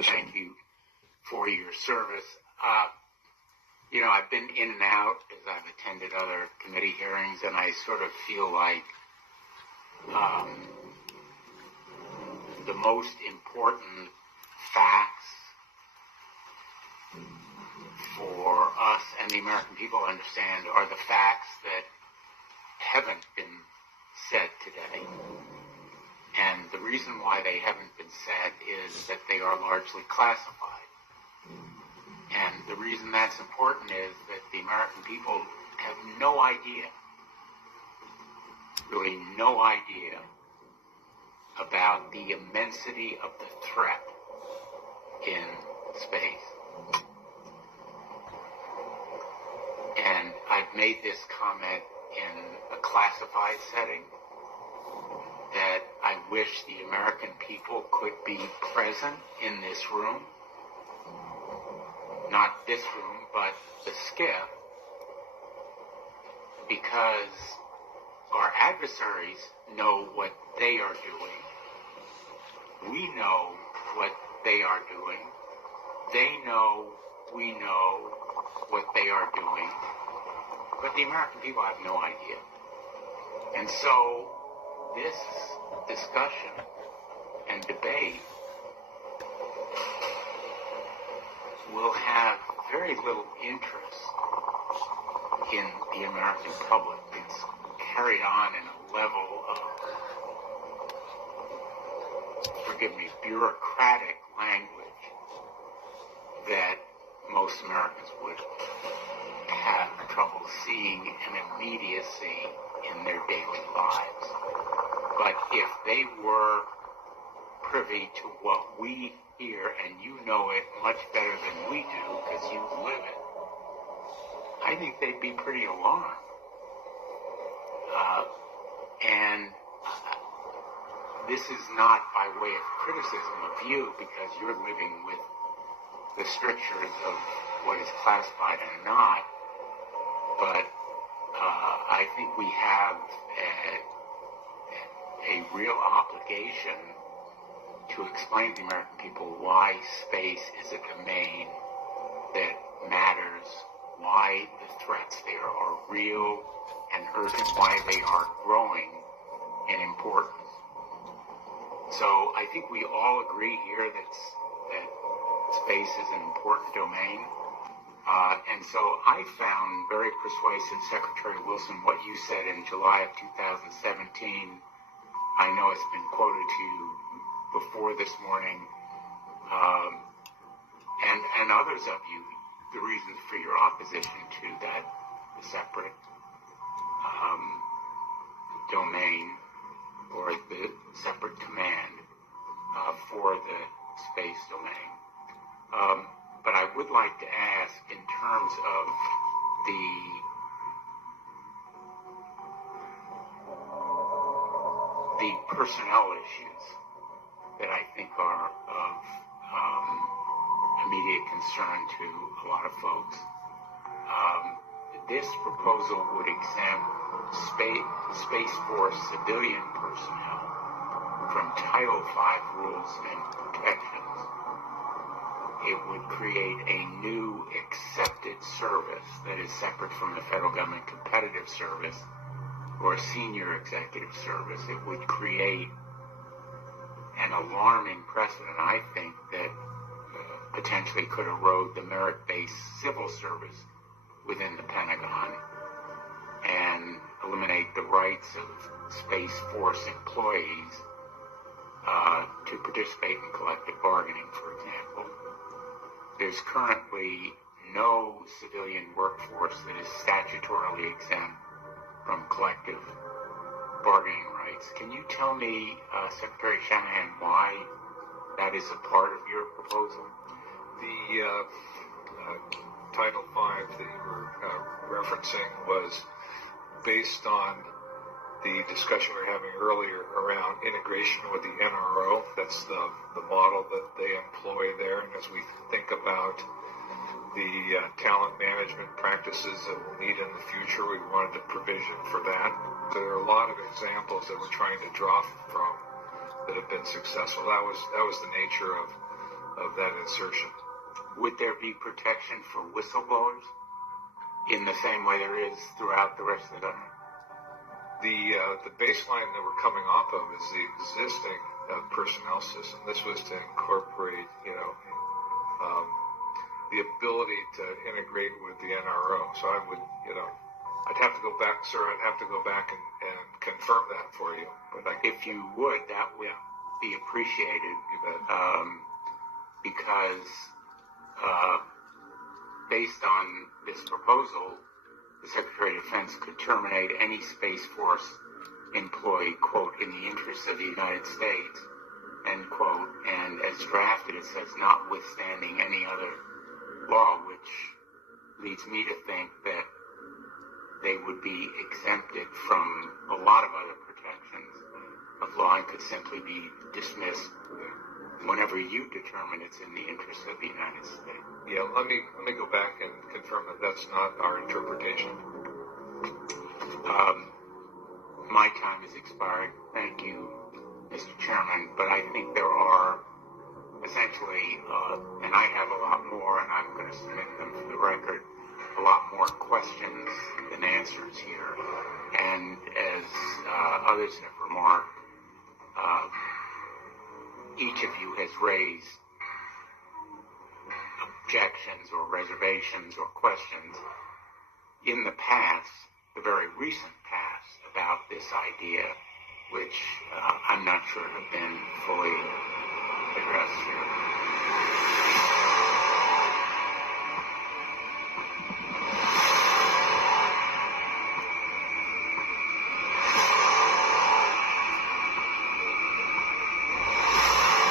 position. Thank you for your service. I've been in and out as I've attended other committee hearings, and I sort of feel like the most important facts for us and the American people to understand are the facts that haven't been said today. And the reason why they haven't been said is that they are largely classified. And the reason that's important is that the American people have no idea, really no idea, about the immensity of the threat in space. And I've made this comment in a classified setting, that I wish the American people could be present in this room. Not this room, but the SCIF, because our adversaries know what they are doing. We know what they are doing. They know we know what they are doing. But the American people have no idea. And so this discussion and debate will have very little interest in the American public. It's carried on in a level of, forgive me, bureaucratic language that most Americans would have trouble seeing an immediacy in their daily lives. But if they were privy to what we hear, and you know it much better than we do because you live it, I think they'd be pretty alarmed. And this is not by way of criticism of you, because you're living with the strictures of what is classified and not. But I think we have a real obligation to explain to the American people why space is a domain that matters, why the threats there are real and urgent, why they are growing in importance. So I think we all agree here that space is an important domain. And so I found very persuasive, Secretary Wilson, what you said in July of 2017. I know it's been quoted to you before this morning, and others of you, the reasons for your opposition to that separate domain or the separate command for the space domain. But I would like to ask, in terms of the personnel issues that I think are of immediate concern to a lot of folks, this proposal would exempt Space Force civilian personnel from Title V rules and protections. It would create a new accepted service that is separate from the federal government competitive service or senior executive service. It would create an alarming precedent, I think, that potentially could erode the merit-based civil service within the Pentagon and eliminate the rights of Space Force employees to participate in collective bargaining, for example. There's currently no civilian workforce that is statutorily exempt from collective bargaining rights. Can you tell me, Secretary Shanahan, why that is a part of your proposal? The Title V that you were referencing was based on the discussion we were having earlier around integration with the NRO. That's the model that they employ there. And as we think about the talent management practices that we'll need in the future, we wanted to provision for that. So there are a lot of examples that we're trying to draw from that have been successful. That was the nature of of that insertion. Would there be protection for whistleblowers in the same way there is throughout the rest of the government? The baseline that we're coming off of is the existing personnel system. This was to incorporate, the ability to integrate with the NRO. So I would, I'd have to go back, sir. I'd have to go back and confirm that for you. But if you would, that would be appreciated. Because based on this proposal, the Secretary of Defense could terminate any Space Force employee, quote, in the interests of the United States, end quote, and as drafted it says, notwithstanding any other law, which leads me to think that they would be exempted from a lot of other protections of law and could simply be dismissed whenever you determine it's in the interest of the United States. Yeah, let me go back and confirm that that's not our interpretation. My time has expired. Thank you, Mr. Chairman, but I think there are essentially, and I have a lot more, and I'm going to submit them for the record, a lot more questions than answers here. And as others have remarked, each of you has raised objections or reservations or questions in the past, the very recent past, about this idea, which I'm not sure have been fully addressed here.